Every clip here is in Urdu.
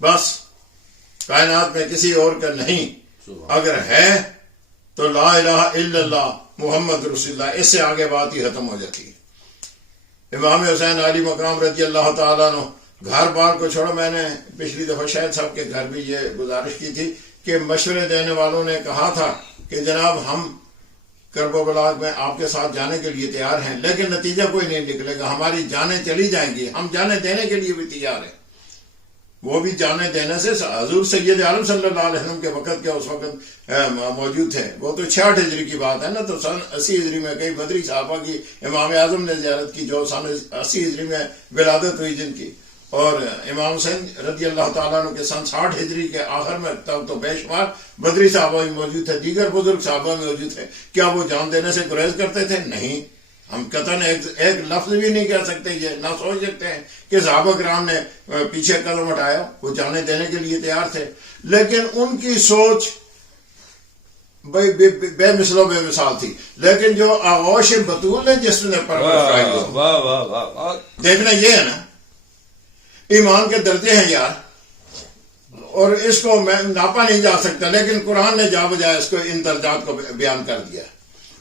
بس کائنات میں کسی اور کا نہیں. اگر ہے تو لا الہ الا اللہ محمد رسول اللہ، اس سے آگے بات ہی ختم ہو جاتی ہے. امام حسین علی مقام رضی اللہ تعالیٰ عنہ گھر بار کو چھوڑو. میں نے پچھلی دفعہ شاہد صاحب کے گھر بھی یہ گزارش کی تھی کہ مشورے دینے والوں نے کہا تھا کہ جناب ہم کرب و بلاغ میں آپ کے ساتھ جانے کے لیے تیار ہیں، لیکن نتیجہ کوئی نہیں نکلے گا، ہماری جانیں چلی جائیں گی. ہم جانیں دینے کے لیے بھی تیار ہیں. وہ بھی جانیں دینے سے حضور سید عالم صلی اللہ علیہ وسلم کے وقت کے اس وقت موجود تھے. وہ تو 66 ہجری کی بات ہے نا، تو سن 80 ہجری میں کئی بدری صحابہ کی امام اعظم نے زیارت کی جو سن 80 ہجری میں ولادت ہوئی جن کی، اور امام حسین رضی اللہ تعالیٰ عنہ کے سن 60 ہجری کے آخر میں تب تو بے شمار بدری صحابہ بھی موجود تھے، دیگر بزرگ صحابہ موجود تھے. کیا وہ جان دینے سے گریز کرتے تھے؟ نہیں. ہم قطعاً ایک لفظ بھی نہیں کہہ سکتے، یہ نہ سوچ سکتے ہیں کہ صحابہ کرام نے پیچھے قدم ہٹایا، وہ جانے دینے کے لیے تیار تھے. لیکن ان کی سوچ بے مثل و بے مثال تھی. لیکن جو آغوش بطول ہے جس نے دیکھنا یہ ہے نا، ایمان کے درجے ہیں یار، اور اس کو ناپا نہیں جا سکتا. لیکن قرآن نے جا بجائے اس کو ان درجات کو بیان کر دیا.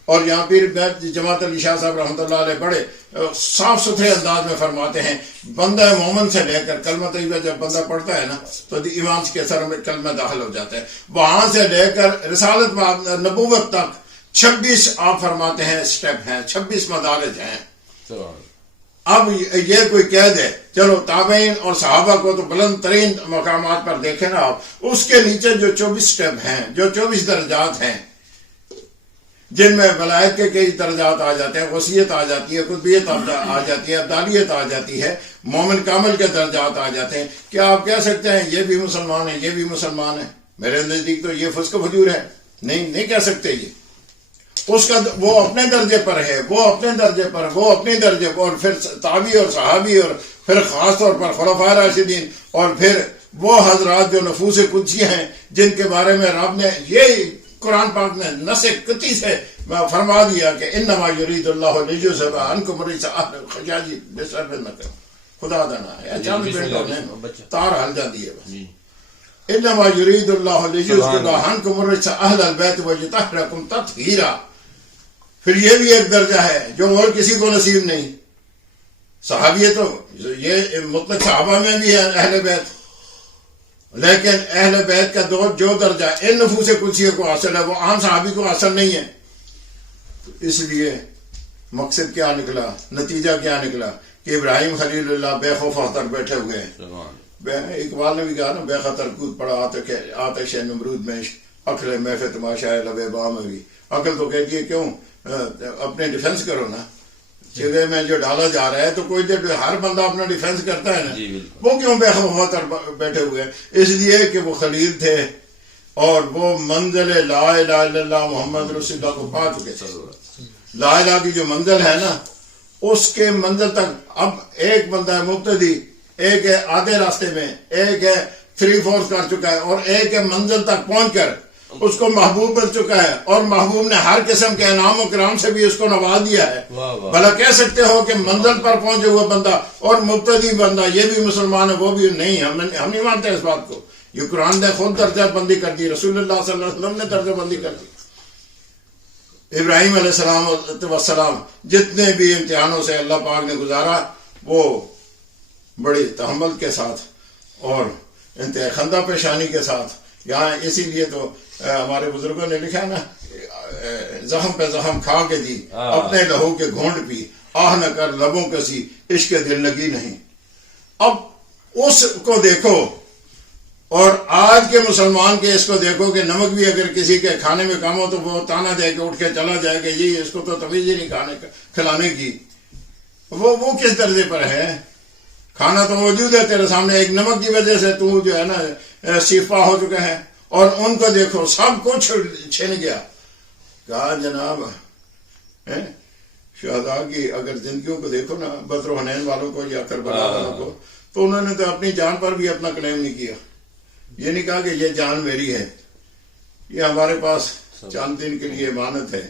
اور یہاں پیر جماعت علی شاہ صاحب رحمۃ اللہ علیہ بڑے صاف ستھرے انداز میں فرماتے ہیں، بندہ مومن سے لے کر کلمہ طیبہ جب بندہ پڑھتا ہے نا تو ایمان کے سر میں کلمہ داخل ہو جاتا ہے، وہاں سے لے کر رسالت نبوت تک 26 آپ فرماتے ہیں سٹیپ ہیں، 26 مدارج ہیں. اب یہ کوئی کہہ دے چلو تابعین اور صحابہ کو تو بلند ترین مقامات پر دیکھیں نا آپ، اس کے نیچے جو 24 سٹیپ ہیں، جو 24 درجات ہیں، جن میں ولایت کے کئی درجات آ جاتے ہیں، وصیت آ جاتی ہے، قطبیت آ جاتی ہے، ابدالیت آ جاتی ہے، مومن کامل کے درجات آ جاتے ہیں. کیا آپ کہہ سکتے ہیں یہ بھی مسلمان ہے، یہ بھی مسلمان ہے؟ میرے نزدیک تو یہ فسق و فجور ہے. نہیں کہہ سکتے. یہ اس کا وہ اپنے درجے پر ہے، وہ اپنے درجے پر، وہ اپنے درجے پر، اور پھر تابعی اور صحابی، اور پھر خاص طور پر خلفائے راشدین، اور پھر وہ حضرات جو نفوس قدسی ہیں جن کے بارے میں رب نے یہ قرآن پاک نے نص قطعی سے فرما دیا کہ انما یرید اللہ لیذھب عنکم الرجس اہل الحجاج بسر نکر. خدا دانا ہے اچانک بیٹوں نے تار ہل جاتی ہے. بس انما یرید اللہ لیذھب عنکم الرجس اہل البیت ویطہرکم تطہیرا. پھر یہ بھی ایک درجہ ہے جو اور کسی کو نصیب نہیں. صحابیت تو یہ مطلق صحابہ میں بھی ہے اہل بیت، لیکن اہل بیت کا جو درجہ ان نفوس قدسیہ کو حاصل ہے وہ عام صحابی کو حاصل نہیں ہے. اس لیے مقصد کیا نکلا، نتیجہ کیا نکلا کہ ابراہیم خلیل اللہ بے خوف خطر بیٹھے ہوئے ہیں. اقبال نے بھی کہا نا، بے خطر کود پڑا آتش نمرود میں، عقل محف تماشا لب بام بھی. عقل تو کہتی ہے کیوں اپنے ڈیفنس کرو نا، جگہ میں جو ڈالا جا رہا ہے تو کوئی ہر بندہ اپنا ڈیفنس کرتا ہے نا. وہ کیوں بے خوف بیٹھے ہوئے؟ اس لیے کہ وہ خلیل تھے اور وہ منزل لا الہ الا اللہ محمد رسول اللہ کو پا چکے تھے. لا الہ کی جو منزل ہے نا، اس کے منزل تک اب ایک بندہ ہے مبتدی، ایک ہے آدھے راستے میں، ایک ہے 3/4 کر چکا ہے، اور ایک ہے منزل تک پہنچ کر اس کو محبوب بن چکا ہے، اور محبوب نے ہر قسم کے انعام و کرام سے بھی اس کو نواز دیا ہے. بھلا کہہ سکتے ہو کہ منزل پر پہنچے ہوئے بندہ اور مبتدی بندہ یہ بھی مسلمان ہے وہ بھی نہیں؟ ہم نہیں مانتے اس بات کو. یہ قرآن نے خود درجہ بندی کر دی، رسول اللہ صلی اللہ علیہ وسلم نے درجہ بندی کر دی. ابراہیم علیہ السلام جتنے بھی امتحانوں سے اللہ پاک نے گزارا وہ بڑی تحمل کے ساتھ اور انتہائی خندہ پیشانی کے ساتھ. یہاں اسی لیے تو ہمارے بزرگوں نے لکھا نا، زخم پہ زخم کھا کے دی، اپنے لہو کے گھونٹ پی، آہ نہ کر لبوں کسی عشق دل لگی نہیں. اب اس کو دیکھو اور آج کے مسلمان کے اس کو دیکھو کہ نمک بھی اگر کسی کے کھانے میں کم ہو تو وہ تانا دے کے اٹھ کے چلا جائے کہ جی اس کو تو تمیز ہی نہیں کھلانے کی. وہ کس درجے پر ہے؟ کھانا تو موجود ہے تیرے سامنے، ایک نمک کی وجہ سے تو جو ہے نا شفا ہو چکے ہیں، اور ان کو دیکھو سب کچھ چھن گیا. کہا جناب شہداء کی اگر زندگیوں کو دیکھو نا، بدر و حنین والوں کو یا کربلا والوں کو، تو انہوں نے تو اپنی جان پر بھی اپنا کلیم نہیں کیا. یہ نہیں کہا کہ یہ جان میری ہے، یہ ہمارے پاس چند دن کے لیے امانت ہے،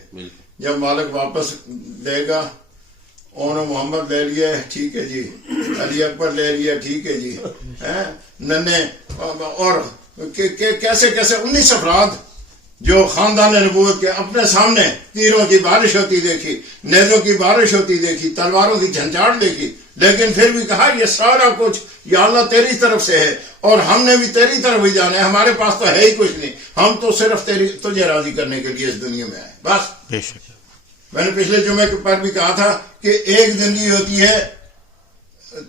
جب مالک واپس دے گا، محمد لے لیے ٹھیک ہے جی، علی اکبر لے لیا ٹھیک ہے جی ننے اور کیسے کیسے 19 افراد جو خاندان نبوت کے اپنے سامنے تیروں کی بارش ہوتی دیکھی، نیزوں کی بارش ہوتی دیکھی، تلواروں کی جھنجھاڑ دیکھی، لیکن پھر بھی کہا یہ سارا کچھ یا اللہ تیری طرف سے ہے اور ہم نے بھی تیری طرف ہی جانا ہے، ہمارے پاس تو ہے ہی کچھ نہیں، ہم تو صرف تجھے راضی کرنے کے لیے اس دنیا میں آئے بس. میں نے پچھلے جمعے پر بھی کہا تھا کہ ایک زندگی ہوتی ہے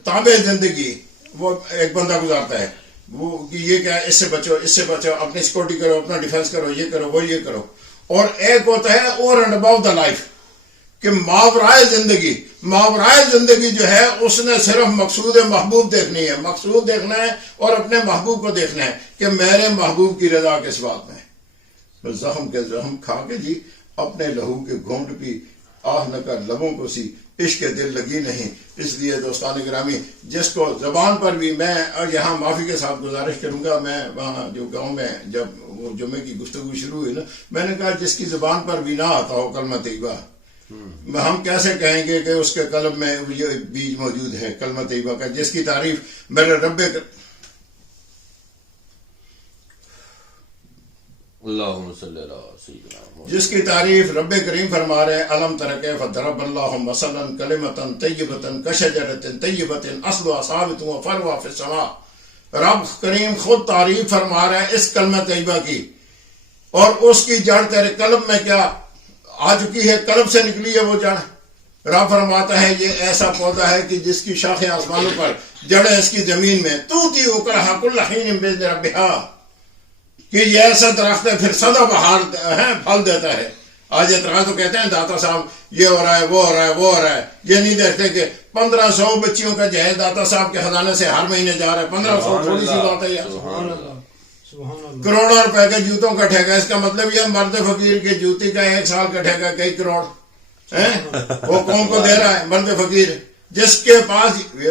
تابع زندگی، وہ ایک بندہ گزارتا ہے، وہ کہ یہ کیا اس سے بچو اس سے بچو، اپنی سیکورٹی کرو، اپنا ڈیفنس کرو، یہ کرو وہ یہ کرو. اور ایک ہوتا ہے over and above the life کہ ماورائے زندگی جو ہے اس نے صرف مقصود محبوب دیکھنی ہے، مقصود دیکھنا ہے اور اپنے محبوب کو دیکھنا ہے کہ میرے محبوب کی رضا کس بات میں. زخم کے زخم کھا کے جی اپنے لہو کے گھونٹ پی، آہ نہ کر لبوں کو سی، عشق دل لگی نہیں. اس لیے دوستان گرامی، جس کو زبان پر بھی میں یہاں معافی کے ساتھ گزارش کروں گا، میں وہاں جو گاؤں میں جب وہ جمعے کی گفتگو شروع ہوئی نا، میں نے کہا جس کی زبان پر بھی نہ آتا ہو کلمہ طیبہ، ہم کیسے کہیں گے کہ اس کے قلب میں یہ بیج موجود ہے کلمہ طیبہ کا، جس کی تعریف میرے رب اللہم صلی اللہ سیدنا محمد، جس کی تعریف رب کریم فرما رہے الم تر کیف ضرب اللہ مثلا کلمۃ طیبۃ کشجرۃ طیبۃ اصلها ثابت وفرعها فی السماء. رب کریم خود تعریف فرما رہا ہے اس کلمہ طیبہ کی، اور اس کی جڑ تیرے قلب میں کیا آ چکی ہے، قلب سے نکلی ہے وہ جڑ. رب فرماتا ہے یہ ایسا پودا ہے کہ جس کی شاخیں آسمانوں پر، جڑیں اس کی زمین میں، توتی اکلھا کل حین باذن ربھا، کہ یہ ایسا درخت ہے پھر سدا بہار پھل دیتا ہے. آج اعتراض تو کہتے ہیں داتا صاحب یہ ہو رہا ہے وہ ہو رہا ہے وہ ہو رہا ہے، یہ نہیں دیکھتے کہ 1500 بچیوں کا جہیز داتا صاحب کے خزانے سے ہر مہینے جا رہا ہے. 1500 تھوڑی سی بات ہے یار، کروڑوں روپے کے جوتوں کا ٹھیکہ. اس کا مطلب یہ مرد فقیر کے جوتی کا 1 سال کا ٹھیکہ کئی کروڑ وہ قوم کو دے رہا ہے مرد فقیر، جس کے پاس یہ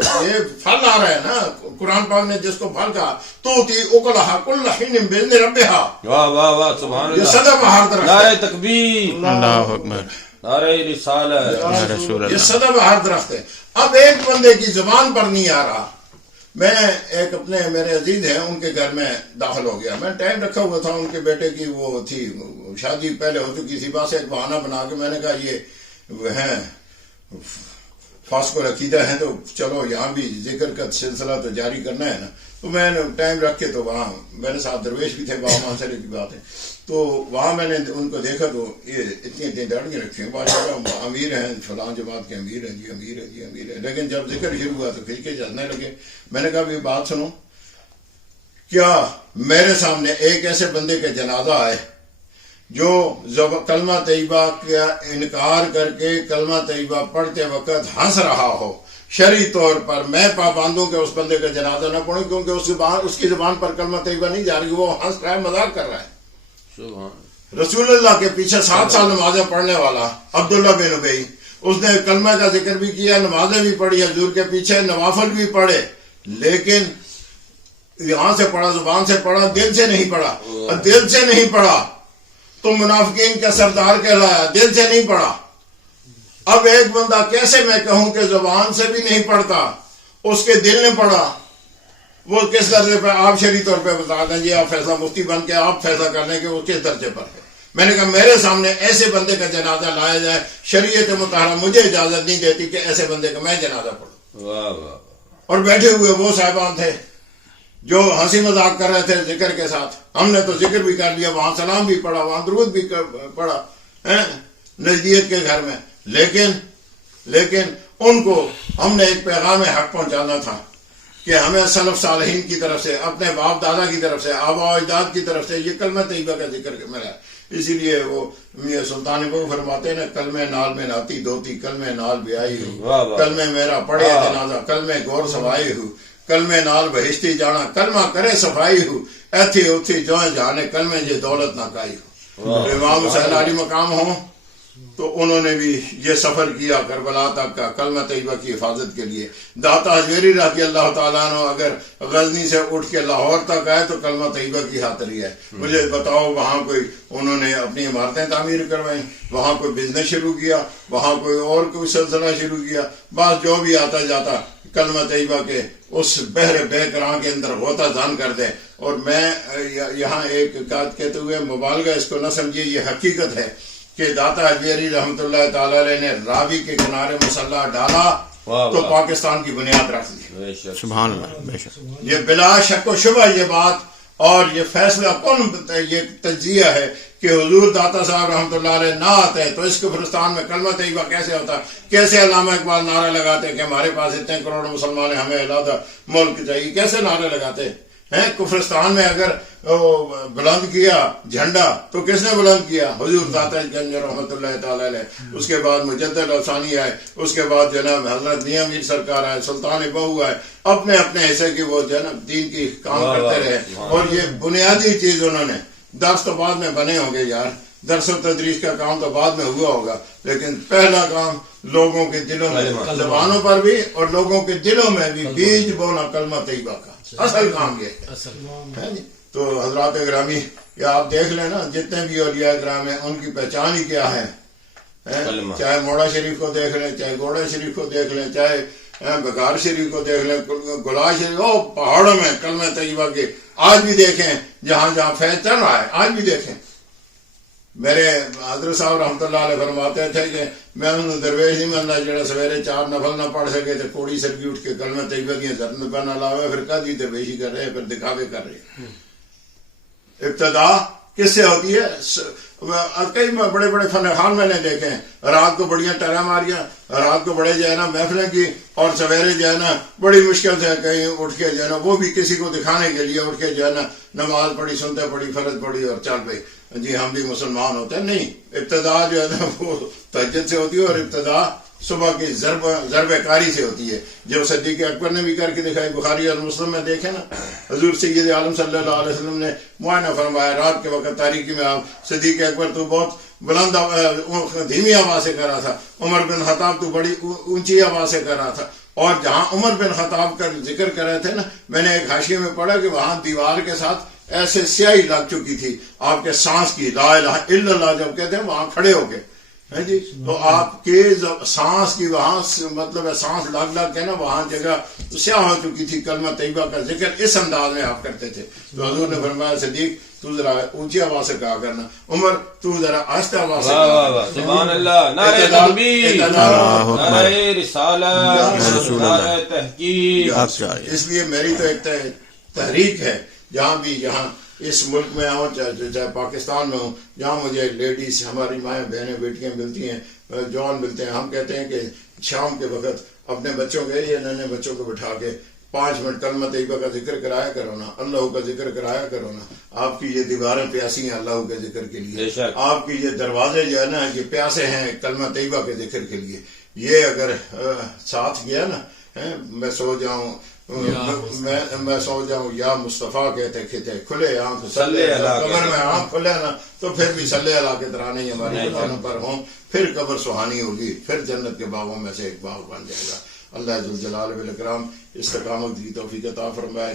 پھل آ رہا ہے نا. قرآن پاک نے جس کو پھل کہا توتی اکلھا کل حین باذن ربھا، واہ واہ واہ سبحان یہ اللہ، سدا بہار درخت ہے. نعرہ تکبیر، اللہ اکبر، نعرہ رسالت، رسول یہ اللہ. سدا بہار درخت ہے. اب ایک بندے کی زبان پر نہیں آ رہا. میں ایک اپنے میرے عزیز ہیں ان کے گھر میں داخل ہو گیا، میں ٹائم رکھا ہوا تھا، ان کے بیٹے کی وہ تھی شادی پہلے ہو چکی تھی، بس ایک بہانہ بنا کے میں نے کہا یہ ہیں فاسق العقیدہ ہیں تو چلو یہاں بھی ذکر کا سلسلہ تو جاری کرنا ہے نا. تو میں نے ٹائم رکھ کے تو وہاں میرے ساتھ درویش بھی تھے، بابا مسئلے کی بات ہے، تو وہاں میں نے ان کو دیکھا تو یہ اتنی دڑگیں رکھی ہیں، بادشاہ امیر ہیں فلاں جماعت کے امیر ہیں جی امیر ہے جی امیر ہے. لیکن جب ذکر شروع ہوا تو پھر جلنے لگے. میں نے کہا بھی بات سنو، کیا میرے سامنے ایک ایسے بندے کا جنازہ آئے جو کلمہ طیبہ کا انکار کر کے کلمہ طیبہ پڑھتے وقت ہنس رہا ہو، شرعی طور پر میں پابند ہوں کہ اس بندے کا جنازہ نہ پڑھوں، کیونکہ اس کی زبان پر کلمہ طیبہ نہیں جا رہی، وہ ہنس رہا ہے، مذاق کر رہا ہے. سبحان رسول اللہ کے پیچھے 7 سال نمازیں پڑھنے والا عبداللہ بن ابی، اس نے کلمہ کا ذکر بھی کیا، نمازیں بھی پڑھی، حضور کے پیچھے نوافل بھی پڑھے، لیکن یہاں سے پڑھا، زبان سے پڑھا، دل سے نہیں پڑھا. دل سے نہیں پڑھا تو منافقین کا سردار کہلایا، دل سے نہیں پڑھا. اب ایک بندہ کیسے میں کہوں کہ زبان سے بھی نہیں پڑھتا، اس کے دل نے پڑھا، وہ کس درجے پہ آپ شرعی طور پہ بتا دیں جی، آپ فیصلہ مفتی بن کے آپ فیصلہ کر لیں کہ وہ کس درجے پر ہے. میں نے کہا میرے سامنے ایسے بندے کا جنازہ لایا جائے، شریعت مطہرہ مجھے اجازت نہیں دیتی کہ ایسے بندے کا میں جنازہ پڑھوں. واہ واہ، اور بیٹھے ہوئے وہ صاحبان تھے جو ہنسی مذاق کر رہے تھے ذکر کے ساتھ. ہم نے تو ذکر بھی کر لیا، وہاں سلام بھی پڑھا، وہاں درود بھی پڑھا نزدیت کے گھر میں، لیکن ان کو ہم نے ایک پیغام حق پہنچانا تھا کہ ہمیں سلف صالحین کی طرف سے، اپنے باپ دادا کی طرف سے، آبا و اجداد کی طرف سے یہ کلمہ طیبہ کا ذکر ملا. اسی لیے وہ سلطان کو فرماتے ہیں نا، کلمہ نال میں ناتی دھوتی، کلمہ نال بیائی ہو، کلمہ میرا پڑھے جنازہ، کلمہ گور سوائی ہو، کلمہ نال بہشتی جانا، کلمہ کرے صفائی ہو، ایتھی اتھی جوئیں جانے، کلمہ یہ دولت نہ کائی ہو. امام حسین علی مقام ہوں تو انہوں نے بھی یہ سفر کیا کربلا تک کا کلمہ طیبہ کی حفاظت کے لیے. داتا حجویری رضی اللہ تعالیٰ عنہ اگر غزنی سے اٹھ کے لاہور تک آئے تو کلمہ طیبہ کی خاطر ہی ہے. مجھے بتاؤ وہاں کوئی انہوں نے اپنی عمارتیں تعمیر کروائیں، وہاں کوئی بزنس شروع کیا، وہاں کوئی اور کوئی سلسلہ شروع کیا، بس جو بھی آتا جاتا کلمہ طیبہ کے اس بحر بے کراں کے اندر غوطہ دان کر دے. اور میں یہاں ایک بات کہتے ہوئے مبالغہ اس کو نہ سمجھیے، یہ حقیقت ہے کہ داتا حجویری رحمۃ اللہ تعالی علیہ نے راوی کے کنارے مسلح ڈالا تو پاکستان کی بنیاد رکھ دی. سبحان اللہ، بے شک. یہ بلا شک و شبہ یہ بات اور یہ فیصلہ کون یہ تجزیہ ہے کہ حضور داتا صاحب رحمۃ اللہ علیہ نہ آتے تو اس کفرستان میں کلمہ طیبہ کیسے ہوتا؟ کیسے علامہ اقبال نعرہ لگاتے کہ ہمارے پاس اتنے کروڑ مسلمان ہیں، ہمیں علیحدہ ملک چاہیے؟ کیسے نعرے لگاتے ہیں؟ کفرستان میں اگر بلند کیا جھنڈا تو کس نے بلند کیا؟ حضور داتا گنج رحمۃ اللہ تعالی علیہ. اس کے بعد مجدد ثانی آئے، اس کے بعد جناب حضرت میاں میر سرکار آئے، سلطان بہو آئے، اپنے اپنے حصے کی وہ جناب دین کی کام کرتے رہے. اور یہ بنیادی چیز انہوں نے درس تو بعد میں بنے ہوں گے یار، درس و تدریس کا کام تو بعد میں ہوا ہوگا، لیکن پہلا کام لوگوں کے دلوں میں، زبانوں پر بھی اور لوگوں کے دلوں میں بھی بیج بونا کلمہ طیبہ کا اصل کام یہ ہے. تو حضرات گرامی یہ آپ دیکھ لیں نا، جتنے بھی اولیاء کرام ہیں ان کی پہچان ہی کیا ہے. چاہے موڑا شریف کو دیکھ لیں، چاہے گوڑا شریف کو دیکھ لیں، چاہے بگار شریف کو دیکھ لیں، گلا شریف، او پہاڑوں میں کلمہ طیبہ کے آج بھی دیکھیں، جہاں جہاں فیض چل رہا ہے آج بھی دیکھیں. میرے حضرت صاحب رحمۃ اللہ علیہ فرماتے تھے کہ میں انہوں درویش نہیں منتا جڑا سویرے 4 نفل نہ پڑھ سکے تو کوڑی سر اٹھ کے کلمہ طیبہ کی زرن پہ نہ لاوے، پھر کدی درویشی کر رہے، پھر دکھاوے کر رہے. ابتدا کس سے ہوتی ہے؟ کئی بڑے بڑے فن خان میں نے دیکھے ہیں، رات کو بڑیاں ٹرا ماریاں، رات کو بڑے جو ہے نا محفلیں کی، اور سویرے جو ہے نا بڑی مشکل سے کہیں اٹھ کے جو ہے نا وہ بھی کسی کو دکھانے کے لیے اٹھ کے جو ہے نا نماز پڑھی، سنتے پڑھی، فرض پڑھی اور چل پئی، جی ہم بھی مسلمان ہوتے ہیں. نہیں، ابتدا جو ہے نا وہ تہجد سے ہوتی ہے، اور ابتدا صبح کی ضرب کاری سے ہوتی ہے، جو صدیق اکبر نے بھی کر کے دکھائی. بخاری اور مسلم میں دیکھیں نا، حضور سید عالم صلی اللہ علیہ وسلم نے معائنہ فرمایا، رات کے وقت تاریکی میں آپ صدیق اکبر تو بہت بلند دھیمی آواز سے کر رہا تھا، عمر بن خطاب تو بڑی اونچی آواز سے کر رہا تھا. اور جہاں عمر بن خطاب کا ذکر کر رہے تھے نا، میں نے ایک حاشیے میں پڑھا کہ وہاں دیوار کے ساتھ ایسے سیاہی لگ چکی تھی آپ کے سانس کی، لا الہ الا اللہ جب کہتے ہیں وہاں کھڑے ہو کے جی، تو آپ کے سانس کی وہاں مطلب ہے سانس لگ کے نا وہاں جگہ سیاہ ہو چکی تھی. کلمہ طیبہ کا ذکر اس انداز میں آپ کرتے تھے. تو حضور نے فرمایا صدیق تو ذرا اونچی آواز سے کہا کرنا، عمر تو ذرا آہستہ آواز سے کہا کرنا. سبحان اللہ، نعرہ تکبیر، نعرہ رسالت، نعرہ تحقیق. اس لیے میری تو ایک تحریک ہے، جہاں بھی جہاں اس ملک میں ہوں، چاہے پاکستان میں ہوں، جہاں مجھے لیڈیز ہماری مائیں بہنیں بیٹیاں ملتی ہیں، جوان ملتے ہیں، ہم کہتے ہیں کہ شام کے وقت اپنے بچوں کے یا ننے بچوں کو بٹھا کے 5 منٹ کلمہ طیبہ کا ذکر کرایا کرو نا، اللہ کا ذکر کرایا کرو نا. آپ کی یہ دیواریں پیاسی ہیں اللہ کے ذکر کے لیے، آپ کی یہ دروازے جو ہے نا یہ پیاسے ہیں کلمہ طیبہ کے ذکر کے لیے. یہ اگر ساتھ گیا نا، میں سو جاؤں یا مصطفیٰ کہتے کھلے آنکھ صلی قبر میں آنکھ کھلے نا تو پھر بھی صلی اللہ کے ترانے ہماری زبانوں پر ہوں، پھر قبر سہانی ہوگی، پھر جنت کے باغوں میں سے ایک باغ بن جائے گا. اللہ ذوالجلال والاکرام استقامت کی توفیق عطا فرمائے.